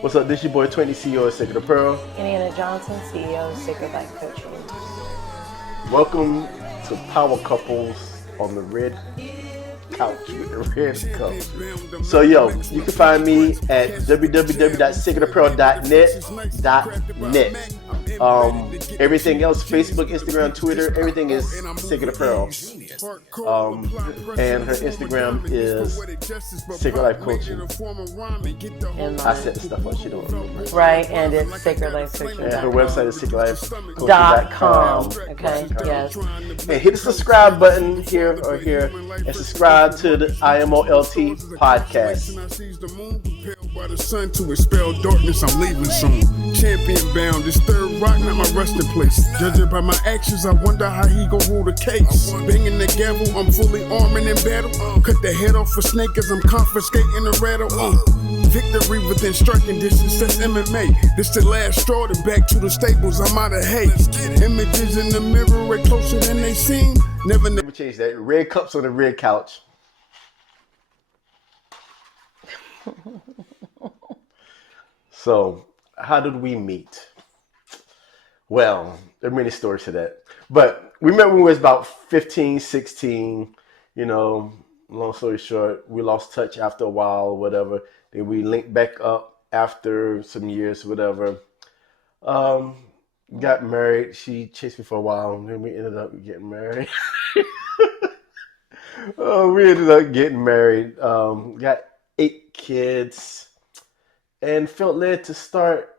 What's up? This your boy Twink, CEO of Sacred Apparel. And Anna Johnson, CEO of Sacred Life Coaching. Welcome to Power Couples on the Red Couch with the Red Cup. So you can find me at www.sacredapparel.net. Everything else, Facebook, Instagram, Twitter, everything is Sacred Apparel. And her Instagram is Sacred Life Coaching. And I set the stuff up, she don't remember. right, and it's sacredlifecoaching.com. And her website is sacredlifecoaching.com. Okay, yes. And hit the subscribe button here or here and subscribe to the IMOLT podcast. By the sun to expel darkness, I'm leaving soon. Champion bound, this third rock, not my resting place. Judging by my actions, I wonder how he gon' rule the case. Banging the gavel, I'm fully arming in battle. Cut the head off a snake as I'm confiscating the rattle. Victory within striking distance, that's MMA. This the last straw, then back to the stables, I'm out of haste. Images in the mirror way closer than they seem. Never change that. Red cups on the red couch. So, how did we meet? Well, there are many stories to that. But we met when we was about 15, 16. You know, long story short, we lost touch after a while or whatever. Then we linked back up after some years, whatever. Got married. She chased me for a while, and then we ended up getting married. We ended up getting married. Got 8 kids. And felt led to start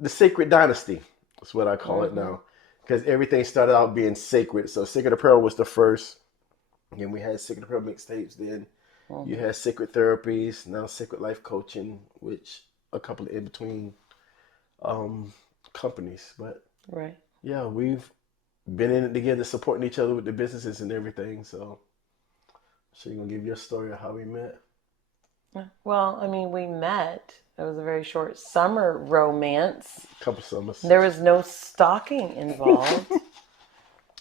the Sacred Dynasty. That's what I call it now. Because everything started out being sacred. So Sacred Apparel was the first. Then we had Sacred Apparel mixtapes. Then you had Sacred Therapies. Now Sacred Life Coaching, which a couple of in-between companies. But Right. yeah, we've been in it together, supporting each other with the businesses and everything. So she's going to give you a story of how we met. Well, I mean, we met. It was a very short summer romance. Couple summers. There was no stalking involved.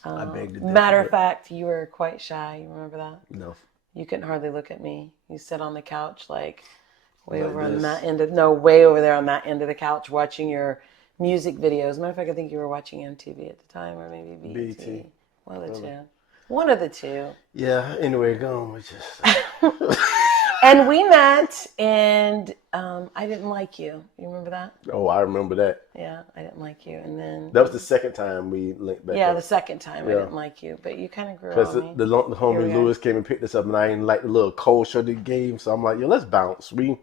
I begged to differ, Matter of but fact, you were quite shy. You remember that? no. You couldn't hardly look at me. You sit on the couch like way Like over on this. that end of, no, way over there on that end of the couch watching your music videos. Matter of fact, I think you were watching MTV at the time, or maybe BET. BET. One of the two. One of the two. Yeah, anyway, go on with just. And we met, and I didn't like you. You remember that? Oh, I remember that. Yeah, I didn't like you. And then, That was the second time we linked back yeah, up. the second time I Yeah. didn't like you, but you kind of grew Because on me. the homie Here we are. Lewis came and picked us up, and I didn't like the little cold shoulder game. So I'm like, yo, let's bounce. We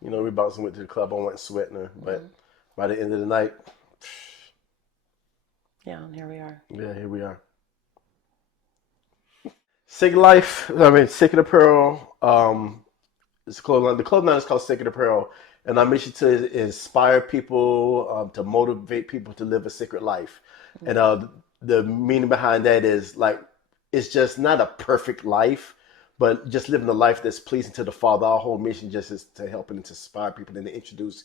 bounced and went to the club. I went sweating her. But by the end of the night, Yeah, and here we are. yeah, here we are. Sacred Apparel. It's a clothing line. The clothing line is called Sacred Apparel, and our mission to inspire people, to motivate people to live a sacred life. And the meaning behind that is like it's just not a perfect life, but just living a life that's pleasing to the Father. Our whole mission just is to help and to inspire people and to introduce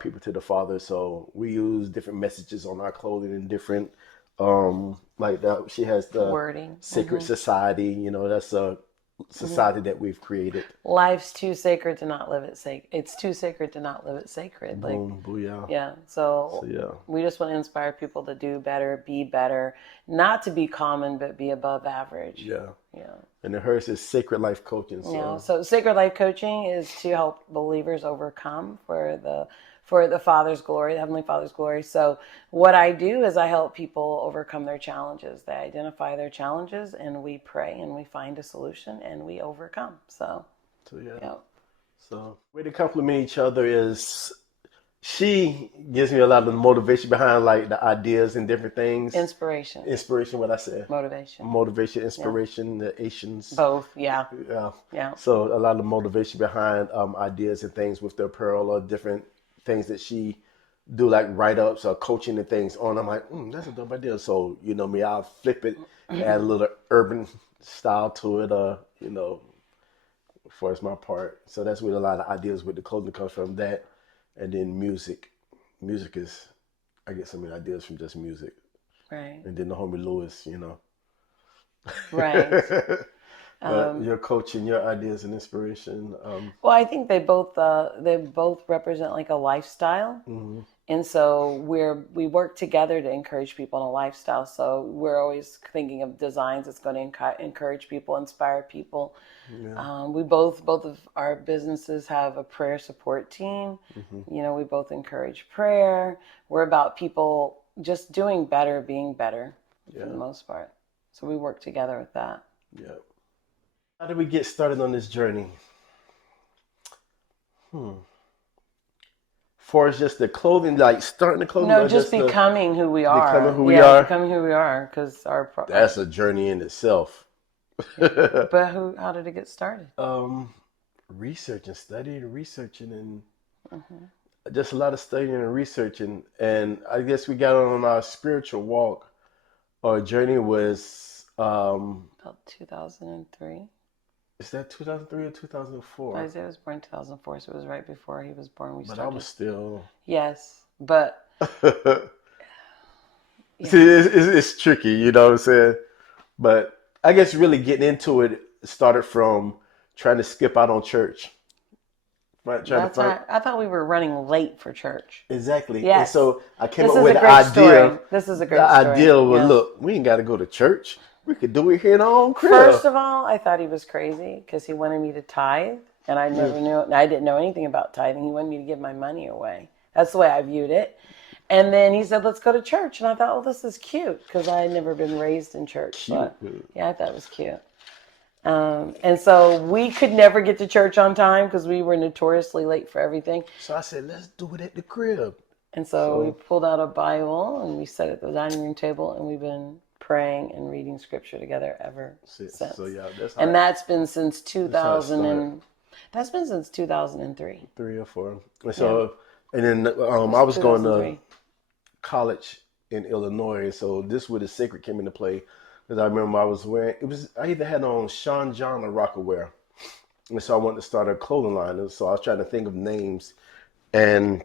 people to the Father. So we use different messages on our clothing and different like that. She has the Wording. Sacred Society. You know, that's a society that we've created. Life's too sacred to not live it sacred. It's too sacred to not live it sacred. Like, Boom, booyah. yeah. So Yeah. we just want to inspire people to do better, be better, not to be common, but be above average. Yeah. Yeah. And then hers is Sacred Life Coaching. So, Yeah. So Sacred Life Coaching is to help believers overcome for the Father's glory, the Heavenly Father's glory. So what I do is I help people overcome their challenges. They identify their challenges, and we pray, and we find a solution, and we overcome. So yeah. yeah. So, way to compliment each other is she gives me a lot of the motivation behind like the ideas and different things. Inspiration, What I said. motivation, Inspiration, the Asians. both. Yeah. Yeah. Yeah. So a lot of the motivation behind ideas and things with the apparel or different things that she do, like write-ups or coaching and things on. I'm like, that's a dope idea. So, you know me, I'll flip it, add a little urban style to it, for my part. So that's where a lot of ideas with the clothing comes from, that. And then music. Music is, I get some of the ideas from just music. Right. And then the homie Lewis, Right. But your coaching, your ideas and inspiration. Well, I think they both represent like a lifestyle. And so we work together to encourage people in a lifestyle. So we're always thinking of designs that's going to encourage people, inspire people. Yeah. We both of our businesses have a prayer support team. You know, we both encourage prayer. We're about people just doing better, being better for the most part. So we work together with that. Yeah. How did we get started on this journey? For it's just the clothing, like starting the clothing. No, Or just becoming who we are. Becoming who we are. Becoming who we are, because That's a journey in itself. But how did it get started? Researching, and just a lot of studying and researching. And I guess we got on our spiritual walk. Our journey was About 2003. Is that 2003 or 2004? Isaiah was born in 2004, so it was right before he was born. But I was still. Yes, but. See, it's tricky, you know what I'm saying? But I guess really getting into it started from trying to skip out on church. Right, I thought we were running late for church. Exactly. Yes. And so I came This up is with a the great idea. story. This is a great story. The idea was, Yeah. look, we ain't got to go to church. We could do it here in our own crib. First of all, I thought he was crazy because he wanted me to tithe, and I never knew. I didn't know anything about tithing. He wanted me to give my money away. That's the way I viewed it. And then he said, "Let's go to church." And I thought, "Oh, this is cute," because I had never been raised in church. So, yeah, I thought it was cute. And so we could never get to church on time because we were notoriously late for everything. So I said, let's do it at the crib. And so we pulled out a Bible and we sat at the dining room table, and we've been praying and reading scripture together ever since. So yeah, that's been since 2000 and that's been since 2003. 3 or 4. And so, and then I was going to college in Illinois, and so this is where the Sacred came into play. Because I remember I was wearing, I either had on Sean John or Rockaware. And so I wanted to start a clothing line. And so I was trying to think of names. And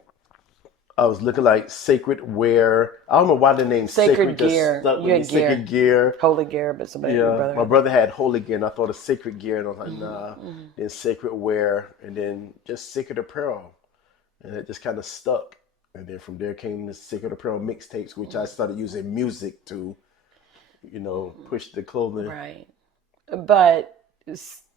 I was looking like Sacred Wear. I don't know why the name Sacred Gear. You had Sacred Gear. Holy Gear, but somebody, your brother. My brother had Holy Gear, and I thought of Sacred Gear. And I was like, nah. Then Sacred Wear, and then just Sacred Apparel. And it just kind of stuck. And then from there came the Sacred Apparel mixtapes, which I started using music to, push the clothing. Right. But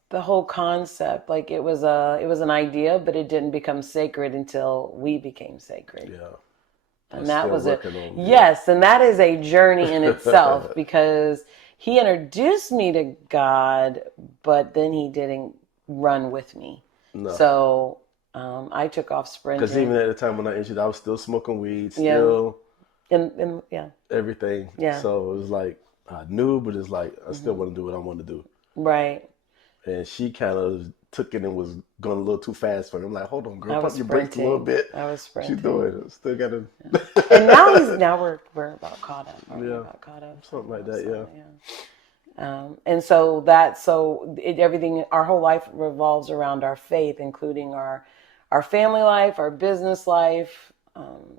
the whole concept, like it was an idea, but it didn't become sacred until we became sacred. Yeah. And that was it. Yes. And that is a journey in itself because he introduced me to God, but then he didn't run with me. No. So I took off sprinting. Because even at the time when I injured, I was still smoking weed, still. And everything. Yeah. So it was like, I knew, but it's like, I still want to do what I want to do. Right. And she kind of took it and was going a little too fast for me. I'm like, hold on, girl, pump your brakes a little bit. I was sprinting. She's doing it. Still got to. And now we're about caught up. About caught up. Something like that, yeah. And so everything, our whole life revolves around our faith, including our family life, our business life.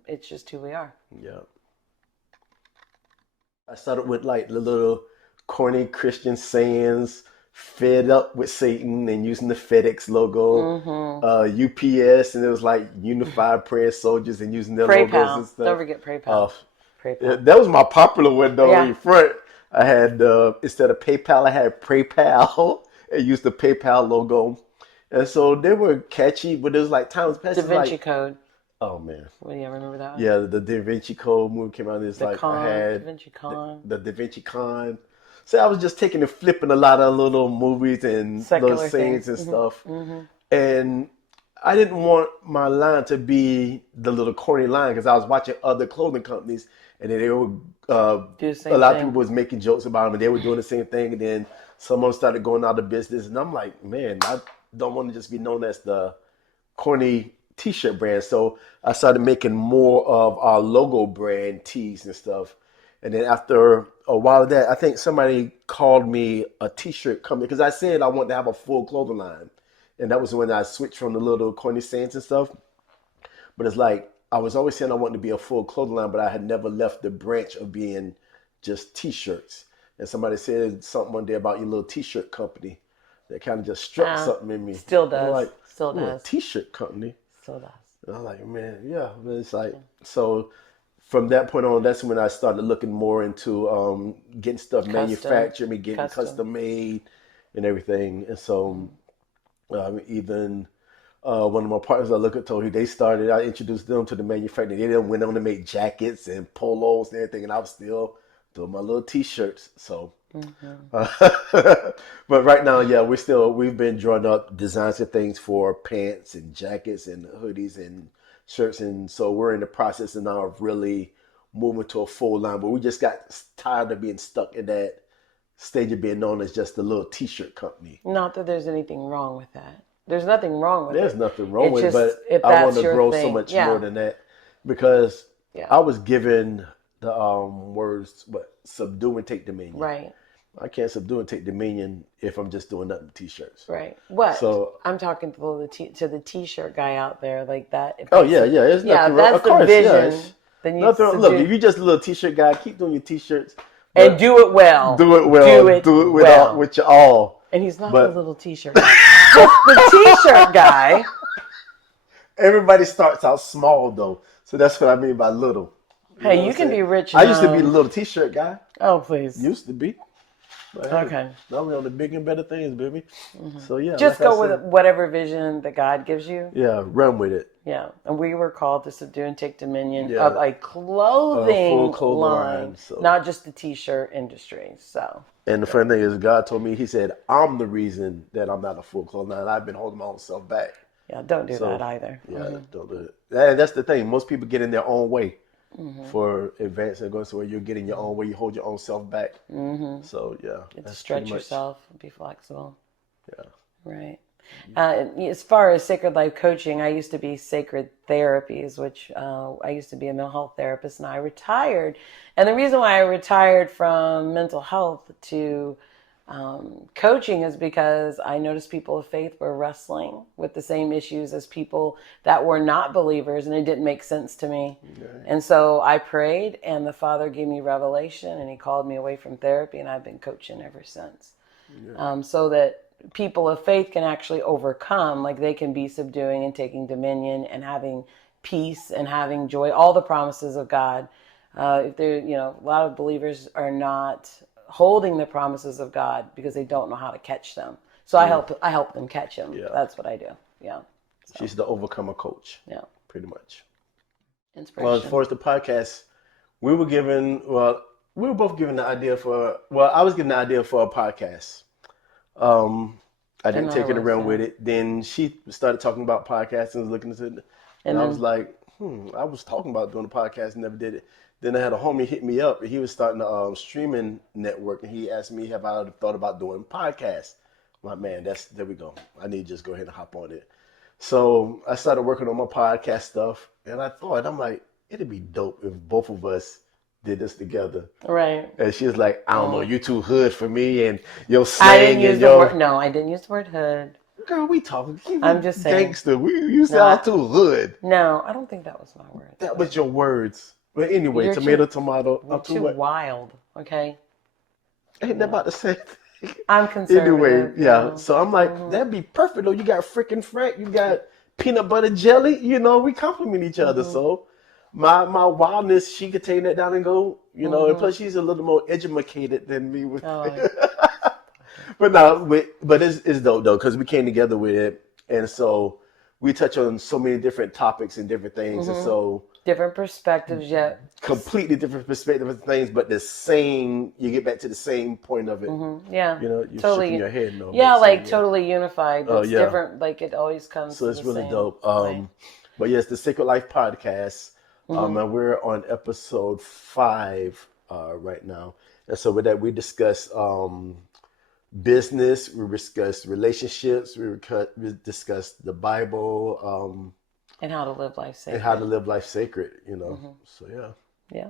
It's just who we are. Yeah. I started with like the little corny Christian sayings, fed up with Satan, and using the FedEx logo, UPS, and it was like Unified Praying Soldiers and using their logos and stuff. Don't forget PayPal. PayPal. That was my popular one though. In front, I had instead of PayPal, I had PayPal and used the PayPal logo, and so they were catchy. But it was like times past. Da Vinci Code. Oh man! Well, yeah, remember that one? Yeah, the Da Vinci Code movie came out. It's the like Con, I had Da Vinci Con. The Da Vinci Con. So I was just taking and flipping a lot of little movies and secular little scenes and stuff. Mm-hmm. And I didn't want my line to be the little corny line because I was watching other clothing companies and then they would a lot of people was making jokes about them and they were doing the same thing. And then someone started going out of business, and I'm like, man, I don't want to just be known as the corny T-shirt brand. So I started making more of our logo brand tees and stuff. And then after a while of that, I think somebody called me a T-shirt company because I said I wanted to have a full clothing line. And that was when I switched from the little corny sayings and stuff. But it's like, I was always saying I wanted to be a full clothing line, but I had never left the branch of being just T-shirts. And somebody said something one day about your little T-shirt company. that kind of just struck Uh, something in me. Still I'm does. like, Still ooh, a does. t-shirt company. Still does. And I'm like, man, yeah. But it's like, so from that point on, that's when I started looking more into getting stuff Custom. manufactured, me getting Custom. custom made and everything. And so even one of my partners I look at told you I introduced them to the manufacturing. They then went on to make jackets and polos and everything, and I was still doing my little t-shirts. So, but right now, yeah, we've been drawing up designs and things for pants and jackets and hoodies and shirts, and so we're in the process now of really moving to a full line. But we just got tired of being stuck in that stage of being known as just a little t-shirt company. Not that there's anything wrong with that. There's nothing wrong with There's it. nothing wrong It's with it, just but if I want that's to your grow so thing. much more Yeah. than that because Yeah. I was given the words, subdue and take dominion. Right. I can't subdue and take dominion if I'm just doing nothing but t-shirts. Right. What? So I'm talking to the t-shirt guy out there like that. If oh that's yeah, it's yeah, nothing if wrong. that's Of the course, vision, it's then you nothing. Look, if subdue you're just a little t-shirt guy, keep doing your t-shirts, and but do it well. do it well. Do it with well. with your all. And he's not the But little t-shirt guy. Just the t-shirt guy. everybody starts out small though, so that's what I mean by little. You know Hey, what you I'm can saying? be rich I used to be the now. little t-shirt guy. Oh, please. Used to be. But hey, Okay. now we're on the bigger and better things, baby. So yeah, Just like I go with said, whatever vision that God gives you. yeah, run with it. Yeah. And we were called to subdue and take dominion Yeah, of a clothing full clothing line, So, not just the t-shirt industry. So, and the funny thing is, God told me, He said, I'm the reason that I'm not a full clothing line. I've been holding my own self back. yeah, don't do So that either. yeah, don't do it. And that's the thing. Most people get in their own way for advancing and going somewhere. You're getting your own way. You hold your own self back. So yeah, You have to that's stretch pretty much, yourself, be flexible. yeah. Right. As far as Sacred Life Coaching, I used to be Sacred Therapies, which I used to be a mental health therapist, and I retired. And the reason why I retired from mental health to coaching is because I noticed people of faith were wrestling with the same issues as people that were not believers, and it didn't make sense to me. Okay. And so I prayed, and the Father gave me revelation, and He called me away from therapy, and I've been coaching ever since. So that people of faith can actually overcome, like they can be subduing and taking dominion and having peace and having joy, all the promises of God. If they're, a lot of believers are not holding the promises of God because they don't know how to catch them. So I help them catch them. Yeah. That's what I do. Yeah. So, She's the overcomer coach. yeah. Pretty much. Inspiration. Well, as far as the podcast, we were both given the idea I was given the idea for a podcast. I didn't take it around with it. Then she started talking about podcasts and was looking into it. And I was like, I was talking about doing a podcast and never did it. Then I had a homie hit me up and he was starting a streaming network and he asked me, have I thought about doing podcasts? I'm like, man, there we go. I need to just go ahead and hop on it. So I started working on my podcast stuff and I'm like, it'd be dope if both of us did this together. Right. And she was like, I don't know, you too hood for me and your I slang didn't use and the your... word. No, I didn't use the word hood. Girl, we talking. I'm just saying. Gangster. You sound too hood. No, I don't think that was my word. That was your words. But anyway, You're tomato. You're too wild. Okay. Ain't that about the same thing? I'm conservative. Anyway, yeah. So I'm like, that'd be perfect though. You got freaking Frank. You got peanut butter jelly. We complement each other. So my wildness, she could take that down and go. And plus she's a little more educated than me with. But no, but it's dope though because we came together with it, and so we touch on so many different topics and different things, and so different perspectives, yet completely different perspectives and things, but the same. You get back to the same point of it. Yeah, You're totally. shaking your head. No, yeah, like totally unified. It's yeah. different. Like it always comes. So to it's the really same dope. way. But yes, the Sacred Life podcast, and we're on episode 5 right now, and so with that we discuss business, we discuss relationships, we discuss the Bible, and how to live life sacred. and how to live life sacred, So Yeah.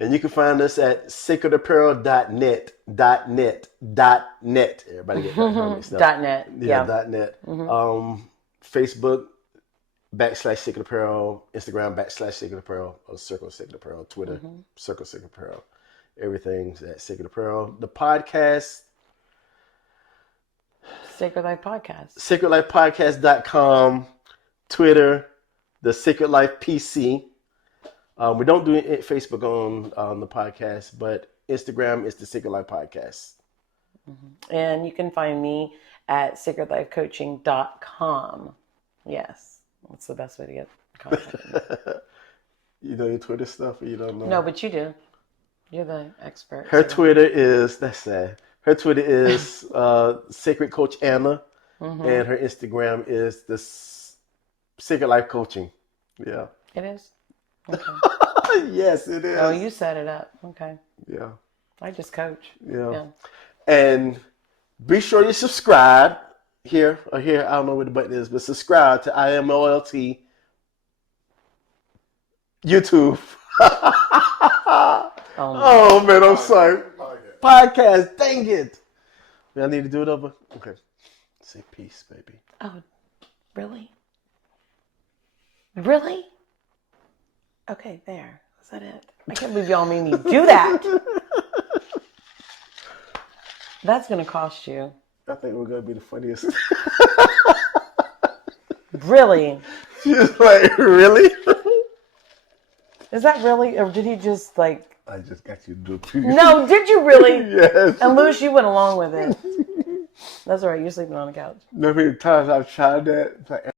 And you can find us at sacredapparel.net. Everybody get that? .net. Yeah, .net. Facebook /Sacred Apparel, Instagram /Sacred Apparel, or Circle Sacred Apparel, Twitter Circle Sacred Apparel. Everything's at Sacred Apparel. The podcast, Sacred Life Podcast. SacredLifePodcast.com, Twitter, the Sacred Life PC. We don't do Facebook on the podcast, but Instagram is the Sacred Life Podcast. And you can find me at sacredlifecoaching.com. Yes, that's the best way to get contact. You know your Twitter stuff, or you don't know? No, but you do. You're the expert. Her Twitter is, that's sad. Her Twitter is Sacred Coach Anna, and her Instagram is the Sacred Life Coaching. Yeah. It is? Okay. Yes, it is. Oh, you set it up. Okay. Yeah. I just coach. Yeah. And be sure you subscribe here or here. I don't know where the button is, but subscribe to IMOLT YouTube. Oh man, I'm sorry. Podcast, dang it. I need to do it over. Okay. Say peace, baby. Oh, really? Really? Okay, there. Is that it? I can't believe y'all made me do that. That's going to cost you. I think we're going to be the funniest. Really? She's like, really? Is that really? Or did he just like... I just got you to do it too. No, did you really? Yes. And Louis, you went along with it. That's all right. You're sleeping on the couch. You know how many times I've tried that? It's like,